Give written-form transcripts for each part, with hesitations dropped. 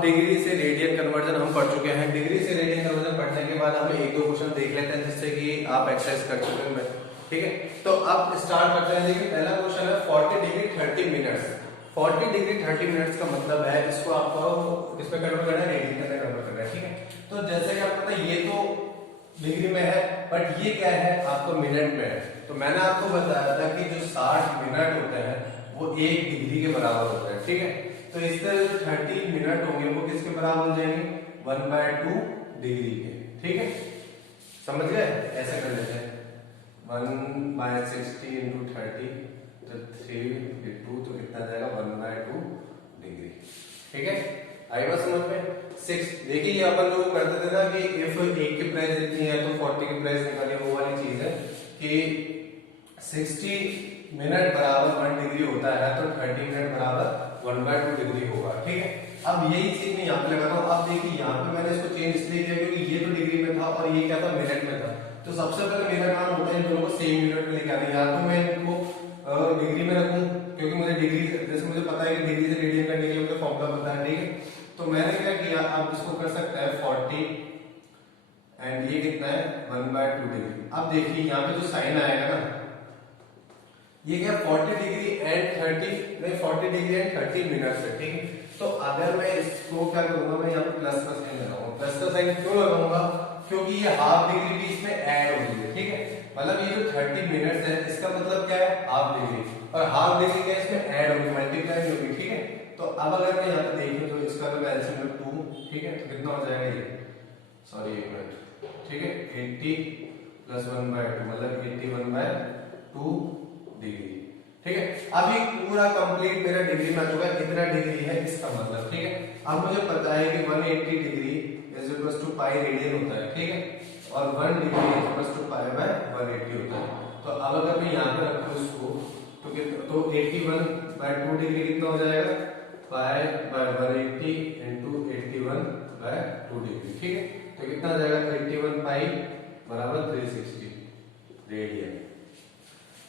अब डिग्री से radian conversion हम पढ़ चुके हैं। डिग्री से रेडियन कन्वर्जन पढ़ने के बाद हम एक दो क्वेश्चन देख लेते हैं जिससे कि आप एक्सरसाइज कर चुके हैं। ठीक है, तो अब स्टार्ट करते हैं। देखिए पहला क्वेश्चन है 40 डिग्री 30 मिनट्स। 40 डिग्री 30 मिनट्स का मतलब है इसको आपको इसमें कन्वर्ट करना है, रेडियन में कन्वर्ट करना है। ठीक है, तो जैसे कि आपको पता है ये तो डिग्री में है बट ये क्या है आपको मिनट में है। तो मैंने आपको बताया था कि जो 60 मिनट होते हैं वो 1 डिग्री के बराबर होता है। ठीक है, तो इसका जो 30 मिनट होंगे वो किसके बराबर हो जाएंगे 1/2 डिग्री के। ठीक है, समझ गए? ऐसे कर लेते हैं 1/60 इंटू 30 तो 3/2 तो कितना जाएगा 1/2 डिग्री। ठीक है, आई बात समझ में? 6 देखिए ये अपन लोग करते थे ना कि इफ 1 की प्राइस इतनी है तो 40 की प्राइस निकालिए, वो वाली चीज है कि 60 मिनट बराबर 1 डिग्री होता है तो 30 मिनट बराबर 1/2 डिग्री होगा। ठीक है, अब यही चीज मैं यहाँ पे लगाता हूँ। अब देखिए यहाँ पे मैंने इसको चेंज इसलिए किया क्योंकि ये तो डिग्री में था और ये क्या था मिनट में था। तो सबसे पहले मेरा काम होता है इन दोनों को सेम यूनिट में लेके आना। या तो मैं इनको डिग्री में रखूं क्योंकि मुझे डिग्री जैसे मुझे पता है कि डिग्री से रेडियन करने के लिए मुझे फॉर्मूला पता है। ठीक है, तो मैंने क्या किया, आप इसको कर सकते हैं 40 एंड ये कितना है 1/2 डिग्री। अब देखिए यहाँ पे जो साइन आएगा ना ये क्या 40 डिग्री एंड 30 नहीं 40 डिग्री एंड 30 मिनट्स है। ठीक है, तो अगर मैं इसको क्या करूंगा, मैं यहाँ पे प्लस का साइन लगाऊंगा। प्लस का साइन क्यों लगाऊंगा क्योंकि ये हाफ डिग्री भी इसमें ऐड हो रही है। ठीक है, मतलब ये जो 30 मिनट्स है इसका मतलब क्या है हाफ डिग्री, और हाफ डिग्री क्या इसमें ऐड होगी मल्टीप्लाई होगी। ठीक है, तो अब अगर मैं यहाँ पे देखूं तो इसका तो एलसीएम में 2। ठीक है, तो कितना हो जाएगा ये, सॉरी एक मिनट। ठीक है, 80 प्लस 1/2 मतलब 81/2 डिग्री। ठीक है, अब ये पूरा कंप्लीट मेरा डिग्री में आ चुका है, इतना डिग्री है इसका मतलब। ठीक है, अब मुझे पता है कि 180 degree is equal to pi radian होता है। ठीक है, और 1 degree is equal to pi by 180 होता है। तो अब अगर मैं यहाँ पे रखूं इसको तो 81/2 डिग्री कितना हो जाएगा पाई बाय 180 इनटू 81/2 डिग्री। ठीक है, तो कितना आ जाएगा 81 पाई बराबर 360 रेडियन।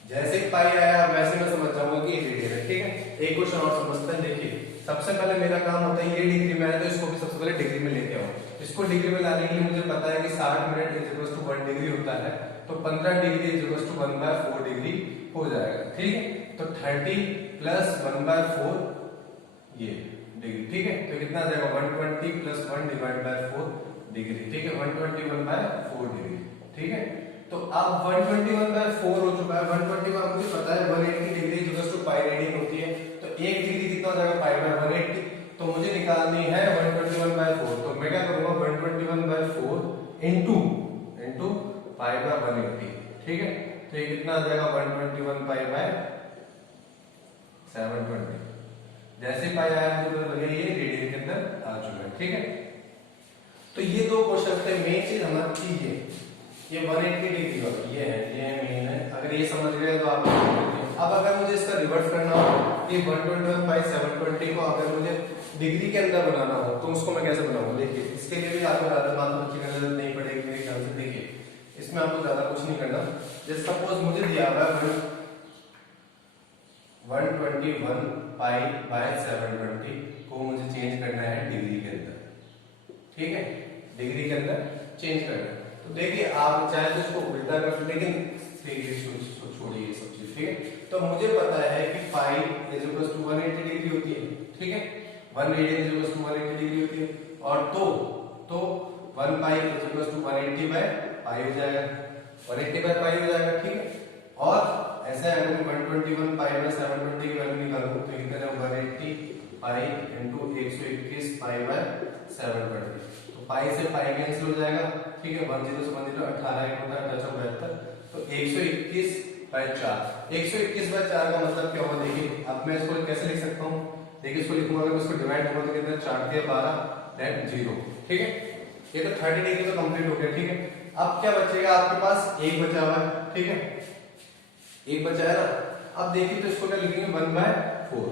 जैसे ही पाई आया वैसे मैं समझ जाऊंगा कि ये रेडियन है। ठीक है, एक क्वेश्चन और समझते हैं। देखिए सबसे पहले मेरा काम होता है ये डिग्री में है तो इसको भी सबसे पहले डिग्री में लेके आऊं। इसको डिग्री में लाने के लिए मुझे पता है कि 60 minute is equal to 1 degree होता है, तो 15 degree is equal to 1/4 degree हो जाएगा। ठीक है, तो 30 प्लस 1/4 ये डिग्री। ठीक है, तो कितना आ जाएगा 120 प्लस 1 डिवाइड बाय 4 डिग्री। ठीक है, 121/4 डिग्री। ठीक है, तो अब 121/4 हो चुका है। 121 मुझे पता है 180 degree equal to pi radian होती है, तो 1 डिग्री कितना हो जाएगा पाई बाय 180। तो मुझे निकालनी है 121/4, तो मैं क्या करूंगा 121/4 इनटू पाई बाय 180। ठीक है, तो ये कितना आ जाएगा 121 पाई बाय 720। जैसे पाई आया मुझे पता लगा ये रेडियन के अंदर आ चुका है। ठीक है, तो ये दो क्वेश्चन थे। मेन चीज हमारी ये 180 डिग्री और ये है मेन है। अगर ये समझ गए तो आप अब अगर मुझे इसका रिवर्स करना हो कि 121 बाई 720 को अगर मुझे डिग्री के अंदर बनाना हो तो उसको मैं कैसे बनाऊंगा। देखिए इसके लिए भी आपको ज्यादा मालूम की जरूरत नहीं पड़ेगी मेरे ख्याल से। देखिए इसमें आपको ज्यादा कुछ नहीं करना। जैसे सपोज मुझे दिया हुआ है 121 पाई बाय 720 को मुझे चेंज करना है डिग्री के अंदर। ठीक है, डिग्री के अंदर चेंज करना है। तो देखिए आप चाहे तो इसको उल्टा कर सकते, लेकिन छोड़िए ये सब चीज। ठीक है, तो मुझे पता है कि pi is equal to 180 degree होती है। ठीक है, 180 इज इक्वल टू 180 डिग्री होती है, और तो 1 pi is equal to 180 by pi हो जाएगा, 180 बाय पाई हो जाएगा। ठीक है, और ऐसा है अगर 121 पाई बाय 720 की वैल्यू निकालूं तो कितना है 180 पाई इनटू 121 पाई बाय 720। तो पाई से पाई कैंसिल हो जाएगा। ठीक है, 1 0 से 1 0 18 1 होता है 72, तो 121/4। 121/4 का मतलब क्या होगा देखिए, अब मैं इसको कैसे लिख सकता हूँ। देखिए इसको लिखूंगा, अगर इसको डिवाइड करूंगा तो कितना 4 के 12 दैट 0। ठीक है, ये तो 30 डिग्री तो कंप्लीट हो गया। ठीक है, अब क्या बचेगा आपके पास, एक बचा हुआ है। ठीक है, एक बचा है ना। अब देखिए तो इसको क्या लिखेंगे 1/4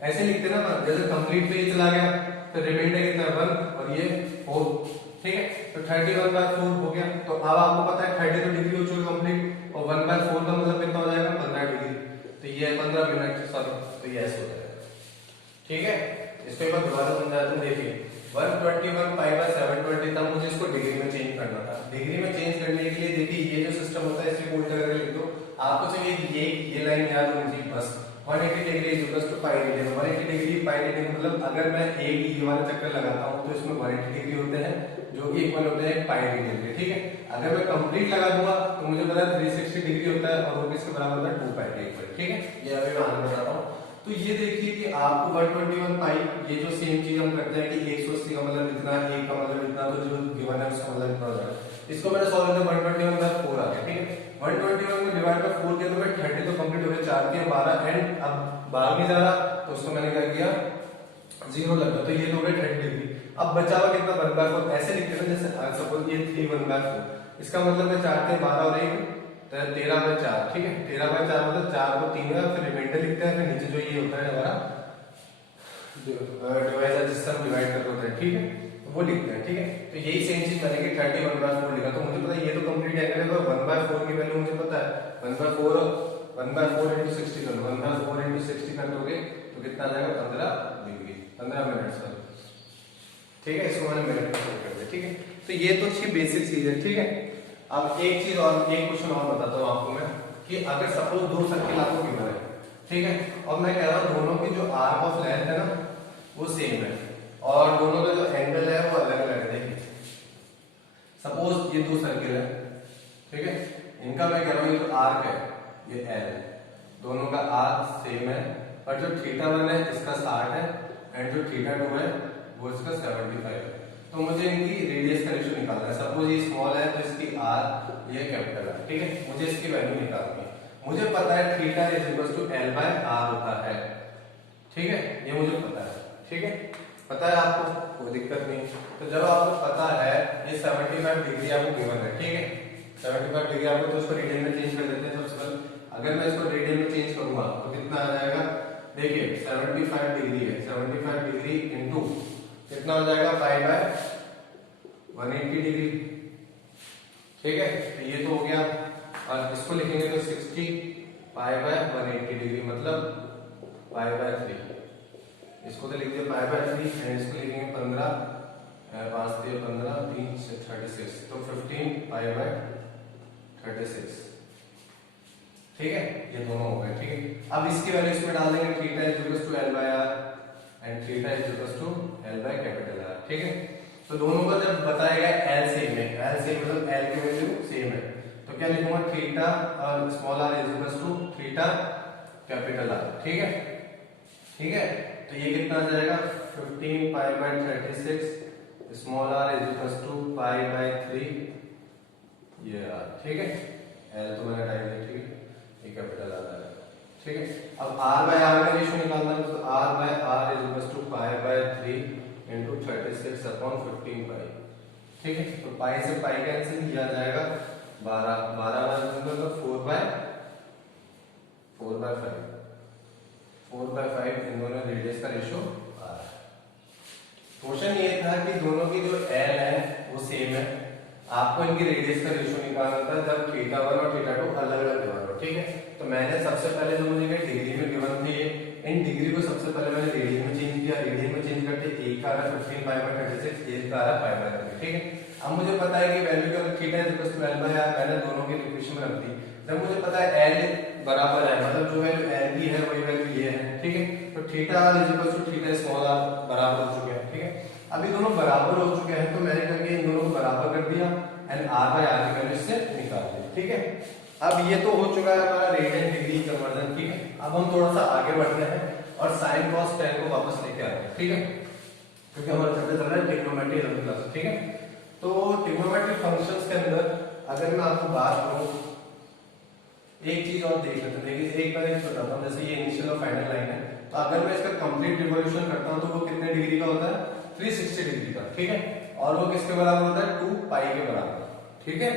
ऐसे लिखते ना, जैसे कंप्लीट पे ये चला गया तो रिमाइंडर कितना है 1 और ये 4। ठीक है, तो 31/4 हो गया। तो अब आपको पता है 30 तो डिग्री हो चुकी कंप्लीट, और 1/4 का मतलब कितना हो जाएगा 15 डिग्री। तो ये 15 मिनट, सॉरी, तो ये ऐसे हो जाएगा। ठीक है, इसको एक बार दोबारा समझाता हूँ। देखिए 121 पाई बाय 720 था, मुझे इसको डिग्री में चेंज करना था। डिग्री में चेंज करने के लिए देखिए ये जो सिस्टम होता है इसको उल्टा करके लिख दो। आपको चाहिए ये लाइन याद होनी चाहिए बस। 180 degree is equal to pi radian. 180 degree pi radian मतलब अगर मैं एक ये वाला चक्कर लगाता हूँ तो इसमें 180 डिग्री होते हैं जो कि इक्वल होते हैं पाई रेडियन के, ठीक है। अगर मैं कंप्लीट लगा दूंगा तो मुझे पता है 360 डिग्री होता है और वो किसके बराबर होता है 2 पाई के इक्वल, ठीक है। ये अभी मैं आगे बताता हूँ। तो ये देखिए कि आपको 121 पाई, ये जो सेम चीज हम करते हैं कि 180 का मतलब इतना, 1 का मतलब इतना, तो जो गिवन है उसका मतलब इतना हो जाएगा। इसको मैंने सॉल्व किया 121 बाय 4 आ गया, ठीक है। 121 में डिवाइड बाय 4 किया तो मैं 30 तो कंप्लीट हो गया, 4 के 12 एंड अब 12 नहीं जा रहा तो उसको मैंने क्या किया 0 लगा, तो ये हो गया 30 डिग्री। अब बचा हुआ कितना 1/4, ऐसे लिखते हैं जैसे सपोज ये 3 1/4, इसका मतलब है 4 के 12 और 1 13/4, ठीक है। 13/4 मतलब 4 को 3 में फिर रिमाइंडर लिखते हैं, फिर नीचे जो ये होता है हमारा डिवाइजर जिससे हम डिवाइड करते होते हैं, ठीक है, तो वो लिखते हैं, ठीक है। तो यही सेम चीज मैंने कि 30 1/4 लिखा, तो मुझे पता है ये तो कंप्लीट एंगल है, तो 1/4 की वैल्यू मुझे पता है 1/4 into 60 कर लो, 1/4 into 60 कर दोगे तो कितना आ जाएगा 15 डिग्री, 15 मिनट सर, ठीक है। इसको मैंने मिनट में कर दिया, ठीक है। तो ये तो अच्छी बेसिक चीज है, ठीक है। अब एक चीज और, एक क्वेश्चन और बताता हूँ आपको मैं कि अगर सपोज दो सर्किल आपको गिवन है, ठीक है, और मैं कह रहा हूँ दोनों की जो आर्क ऑफ लेंथ है ना वो सेम है और दोनों का जो एंगल है वो अलग अलग है। देखिए सपोज ये दो सर्किल है, ठीक है, इनका मैं कह रहा हूँ ये जो आर्क है ये L, दोनों का आर्क सेम है, पर जो θ1 है इसका 60 है एंड जो θ2 है वो इसका 75 है। तो मुझे इनकी रेडियस का रेशियो निकालना है। सपोज ये स्मॉल है तो इसकी r, ये कैपिटल है, ठीक है। मुझे इसकी वैल्यू निकालनी है। मुझे पता है theta is equal to L/r होता है, ठीक है, ये मुझे पता है, ठीक है, पता है आपको, कोई दिक्कत नहीं। तो जब आपको पता है ये 75 डिग्री आपको गिवन है, ठीक है, 75 डिग्री आपको, तो इसको रेडियन में चेंज कर देते हैं सबसे पहले। अगर मैं इसको रेडियन में चेंज करूंगा तो कितना आ जाएगा, देखिए 75 डिग्री है, 75 डिग्री इंटू कितना हो जाएगा पाई बाय 180 डिग्री, ठीक है। तो ये तो हो गया, और इसको लिखेंगे तो 60 पाई बाय 180 डिग्री मतलब पाई बाय 3, इसको तो लिख दिया पाई बाय 3 एंड इसको लिखेंगे 15, 5 3 15 3 से 36, तो 15 पाई बाय 36, ठीक है। ये दोनों हो गए, ठीक है। अब इसकी वैल्यू इसमें डाल देंगे, theta is equal to L/r and theta is equal to L/R, ठीक है। तो दोनों का जब बताया गया L सेम है, L सेम मतलब L की वैल्यू सेम है, तो क्या लिखूंगा थीटा और small r is equal to theta capital R, ठीक है, ठीक है। तो ये कितना आ जाएगा 15 pi by 36, small r is equal to pi by 3, ये r, ठीक है। L तो मैंने टाइप किया, ठीक है, ये कैपिटल R है, ठीक है। अब r बाय r का रेशियो निकालना है, तो r by r is equal to pi by 3 into 36 upon 15 pi, ठीक है। तो पाई से पाई कैंसिल किया जाएगा, 12 12 मतलब 4 बाय 5 इन दोनों रेडियस का रेशियो आ रहा है। क्वेश्चन ये था कि दोनों की जो L है वो सेम है, आपको इनकी रेडियस का रेशियो निकालना था जब θ1 और θ2 अलग अलग गिवन हो, ठीक है। तो मैंने सबसे पहले जो मुझे डिग्री में गिवन थे, इन डिग्री को सबसे पहले मैंने रेडियन में चेंज किया, रेडियन में चेंज करके एक का आ रहा 15 पाई बाय 36, एक का आ रहा पाई बाय 30, ठीक है। अब मुझे पता है कि वैल्यू का theta is equal to L/r, मैंने दोनों की इक्वेशन में रख दी। जब मुझे पता है L बराबर है, मतलब जो वैल्यू L की है वही वैल्यू ये है, ठीक है। तो theta r is equal to theta small r बराबर हो चुके हैं, ठीक है। अभी दोनों बराबर हो चुके हैं तो मैंने करके इन दोनों को बराबर कर दिया एंड r बाय r की वैल्यू इससे निकाल दी, ठीक है। अब ये तो हो चुका है हमारा रेडियन डिग्री कन्वर्जन, ठीक है। अब हम थोड़ा सा आगे बढ़ते हैं और sin cos tan को वापस लेके आते हैं, ठीक है, क्योंकि हमारा चैप्टर चल रहा है ट्रिग्नोमेट्री क्लास, ठीक है। तो ट्रिग्नोमेट्री फंक्शंस के अंदर अगर मैं आपको बात करूं, एक चीज और देख लेते हैं। देखिए एक बार एक बताता हूं, जैसे ये इनिशियल और फाइनल लाइन है, तो अगर मैं इसका कंप्लीट रिवॉल्यूशन करता हूं तो वो कितने डिग्री का होता है 360 डिग्री का, ठीक है। और वो किसके बराबर होता है 2 पाई के बराबर, ठीक है,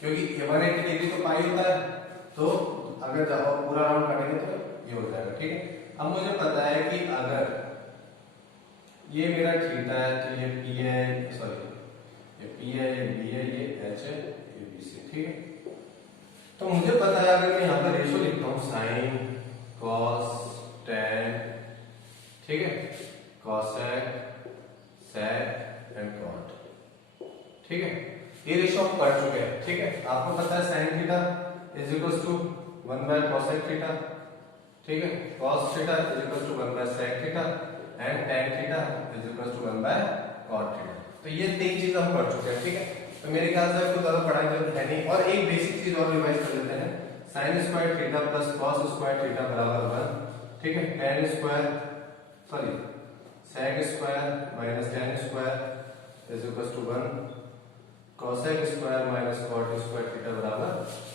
क्योंकि 180 डिग्री तो पाई होता है, तो अगर जब पूरा राउंड काटेंगे तो ये हो जाएगा, ठीक है। अब मुझे पता है कि अगर ये मेरा थीटा है तो ये p है, सॉरी ये p है, ये b है, ये h है, ये b c, ठीक है। तो मुझे पता है अगर मैं यहाँ पर रेशियो लिखता हूँ sin cos tan, ठीक है, cos ठीक है, ये रेशियो हम कर चुके हैं। ठीक है, आपको पता है sin theta is equal to 1 by cosec theta, ठीक है, cos theta is equal to 1 by sec theta and tan theta is equal to 1 by cot theta. तो ये तीन चीज हम कर चुके हैं। ठीक है, तो मेरे ख्याल से आपको ज्यादा पढ़ाई जरूरत है नहीं। और एक बेसिक चीज और रिवाइज कर लेते हैं, sin square theta plus cos square theta बराबर 1, ठीक है, tan square sorry sec square minus tan square is equal to 1, cosec square minus cot square theta बराबर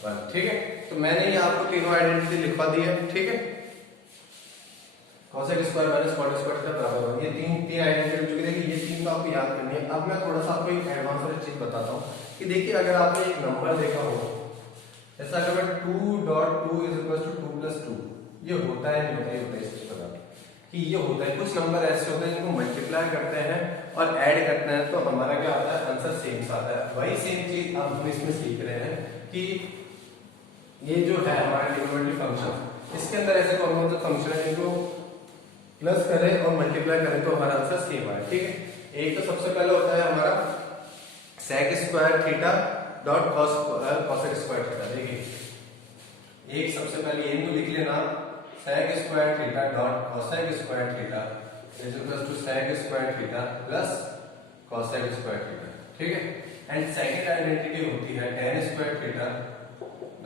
1। ठीक है, तो मैंने ये आपको तीनों आइडेंटिटी लिखवा दी है। ठीक है, cosec square minus cot square theta बराबर 1, ये तीन आइडेंटिटी चुकी। देखिए ये तीन तो आपको याद करनी है। अब मैं थोड़ा सा आपको एक एडवांस वाली चीज बताता हूँ कि देखिए अगर आपने एक नंबर देखा हो, जैसा अगर मैं 2.2 इज इक्वल टू 2 प्लस 2, ये होता है नहीं होता, ये होता है, इस पता कि ये होता है। कुछ नंबर ऐसे होते हैं जिनको मल्टीप्लाई करते हैं और ऐड करते हैं तो हमारा क्या आता है, आंसर सेम आता है। वही सेम चीज अब हम इसमें सीख रहे हैं कि ये जो है हमारा ट्रिग्नोमेट्री फंक्शन, इसके अंदर ऐसे कौन कौन से फंक्शन है जिनको प्लस करें और मल्टीप्लाई करें तो हमारा आंसर सेम आए। ठीक है, एक तो सबसे पहले होता है हमारा sec square theta dot cosec square theta. देखिए एक सबसे पहले ये लिख लेना, sec square theta dot cosec square theta is equal to sec square theta plus cosec square theta. ठीक है, एंड सेकंड आइडेंटिटी होती है tan square theta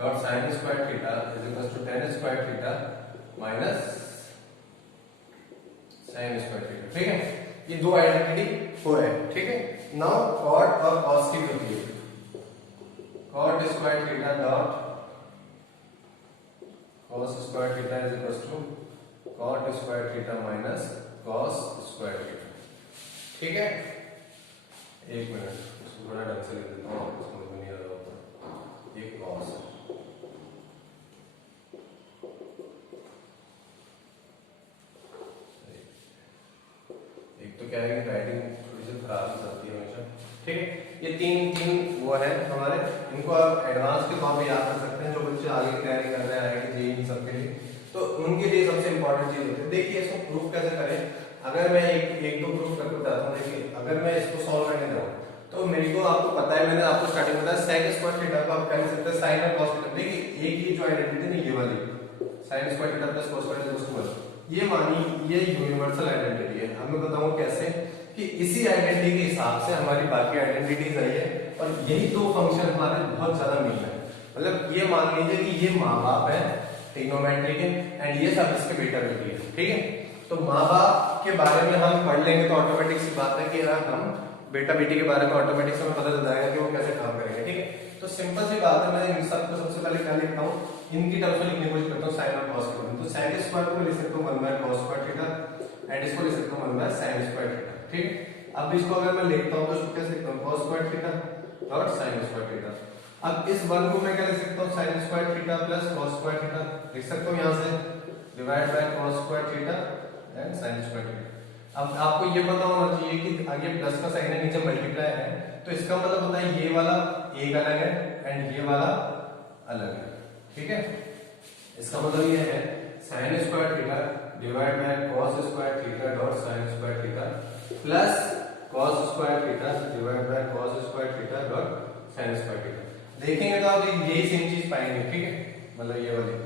dot sin square theta is equal to tan square theta minus sin square theta. ठीक है, ये दो identity हो है। ठीक है, नाउ cot और cos की होती है, cot square theta dot cos square theta is equal to cot square theta minus cos square theta. ठीक है, एक मिनट इसको थोड़ा ढंग से लिख देता हूँ, आपको समझ में नहीं आ रहा होता। ये cos है, एक तो क्या है कि राइटिंग थोड़ी सी खराब हो जाती है हमेशा। ठीक है, ये तीन वो है हमारे, इनको आप एडवांस के तौर पे याद कर सकते हैं जो बच्चे आगे तैयारी कर रहे हैं कि जेईई सबके लिए, तो उनके लिए सबसे इंपॉर्टेंट चीज होती है। देखिए इसको प्रूफ कैसे करें, अगर मैं एक दो प्रूफ करके बताता हूँ। देखिए अगर मैं इसको सॉल्व करने जाऊँ तो मेरे को, आपको पता है मैंने आपको स्टार्टिंग में बताया sec स्क्वायर थीटा को आप क्या लिख सकते हैं, sin और cos थीटा। देखिए एक ये जो आइडेंटिटी है ये वाली sin square theta plus cos square equal to 1, ये मानी ये यूनिवर्सल आइडेंटिटी है। अब मैं बताऊंगा कैसे कि इसी आइडेंटिटी के हिसाब से हमारी बाकी आइडेंटिटीज आई है और यही दो फंक्शन हमारे बहुत ज्यादा मिल रहे हैं। मतलब ये मान लीजिए कि ये माँ बाप है ट्रिग्नोमेट्री के एंड ये सब इसके बेटा बेटी है। ठीक है, तो माँ बाप के बारे में हम पढ़ लेंगे तो ऑटोमेटिक सी बात है कि यार हम बेटा बेटी के बारे में ऑटोमेटिक से हमें पता चल जाएगा कि वो कैसे काम करेंगे। ठीक है, तो सिंपल सी बात है, मैं इन सबको सबसे पहले क्या लिखता हूँ, इनकी तरफ से लिखने की कोशिश करता हूँ sin और cos के। तो sin स्क्वायर को लिख सकता हूँ 1 by cos square theta and इसको लिख सकता हूँ 1 बाय sin स्क्वायर थीटा। ठीक है, अब इसको अगर मैं लिखता हूँ तो इसको कैसे लिखता हूँ, cos square theta dot sin square theta. अब इस 1 को मैं क्या लिख सकता हूँ, sin square theta plus cos square theta लिख सकता हूँ, यहाँ से divide by cos square theta and sin square theta. अब आपको ये पता होना चाहिए कि आगे प्लस का साइन है, नीचे मल्टीप्लाई है, तो इसका मतलब होता है ये वाला एक अलग है एंड ये वाला अलग है। ठीक है, इसका मतलब ये है sin square theta divide by cos square theta dot sin square theta plus cos square theta divide by cos square theta dot sin square theta. देखेंगे तो आप यही सेम चीज पाएंगे। ठीक है, मतलब ये वाली।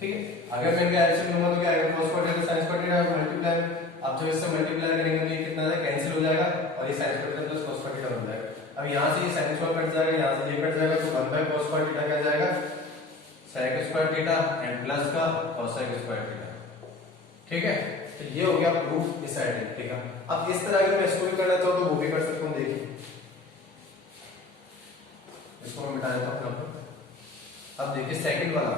ठीक है, अगर मैं क्या एलसीएम लूंगा तो क्या आएगा, cos square theta sin square theta multiply, अब जब इससे मल्टीप्लाई करेंगे तो ये कितना है, कैंसिल हो जाएगा और ये sin square theta plus cos square theta बन जाएगा। अब यहाँ से ये sin स्क्वायर कट जाएगा, यहाँ से ये कट जाएगा, तो 1 बाय cos स्क्वायर थीटा क्या जाएगा, sec square theta and plus का cosec स्क्वायर थीटा। ठीक है, तो ये हो गया प्रूफ इस आइडेंटिटी का। अब इस तरह अगर मैं इसको भी करना चाहूँ तो वो भी कर सकता हूँ। देखिए इसको मैं मिटा देता हूँ यहाँ पर। अब देखिए सेकंड वाला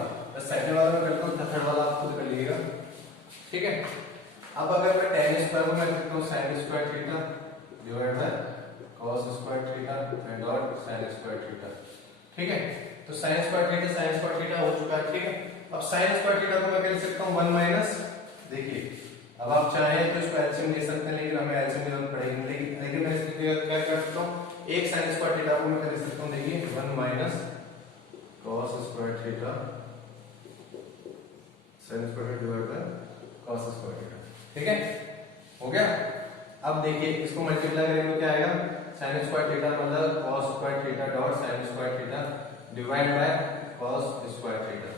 मैं करता हूँ, थर्ड वाला आप खुद कर लीजिएगा। ठीक है, अब अगर मैं tan स्क्वायर को मैं लिखता हूँ sin square theta divide by cos square theta and dot sin square theta. ठीक है, तो sin स्क्वायर थीटा हो चुका है। ठीक है, अब sin स्क्वायर थीटा को मैं क्या लिख सकता हूँ, 1 माइनस, देखिए अब आप चाहें तो इसको एलसीएम ले सकते हैं, लेकिन हमें एलसीएम की जरूरत पड़ेगी। लेकिन मैं इसकी क्या कर सकता हूँ, एक sin स्क्वायर थीटा को मैं क्या लिख सकता हूँ, देखिए 1 minus cos square theta sin square divide by cos square theta. ठीक है, हो गया। अब देखिए इसको मल्टीप्लाई करेंगे तो क्या आएगा, sin स्क्वायर थीटा मतलब cos square theta dot sine square theta divide by cos square theta.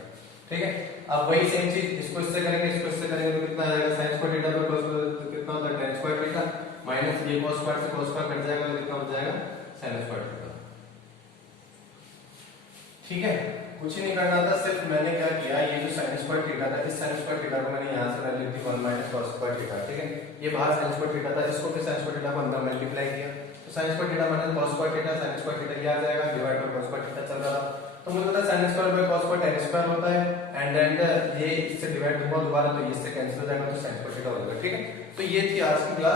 ठीक है, अब वही सेम चीज इसको इससे करेंगे, इसको इससे करेंगे तो कितना आएगा sin स्क्वायर थीटा पर cos तो कितना होता है tan स्क्वायर थीटा माइनस ये cos स्क्वायर से cos स्क्वायर कट जाएगा तो कितना हो जाएगा sin स्क्वायर थीटा। ठीक है, कुछ नहीं करना था, सिर्फ मैंने क्या किया, ये जो sin स्क्वायर थीटा था इस sin स्क्वायर थीटा को मैंने यहां से वैल्यू दी 1 माइनस cos स्क्वायर थीटा। ठीक है, ये बाहर sin स्क्वायर थीटा था इसको फिर sin स्क्वायर थीटा को अंदर मल्टीप्लाई किया तो sin square theta minus cos square theta sin square theta ये आ जाएगा divide by cos square theta चल रहा था तो मुझे पता है sin square by cos square tan square होता है एंड देन ये इससे डिवाइड होगा दोबारा तो ये इससे कैंसिल हो जाएगा तो sin स्क्वायर थीटा हो जाएगा। ठीक है, तो ये थी आज की क्लास।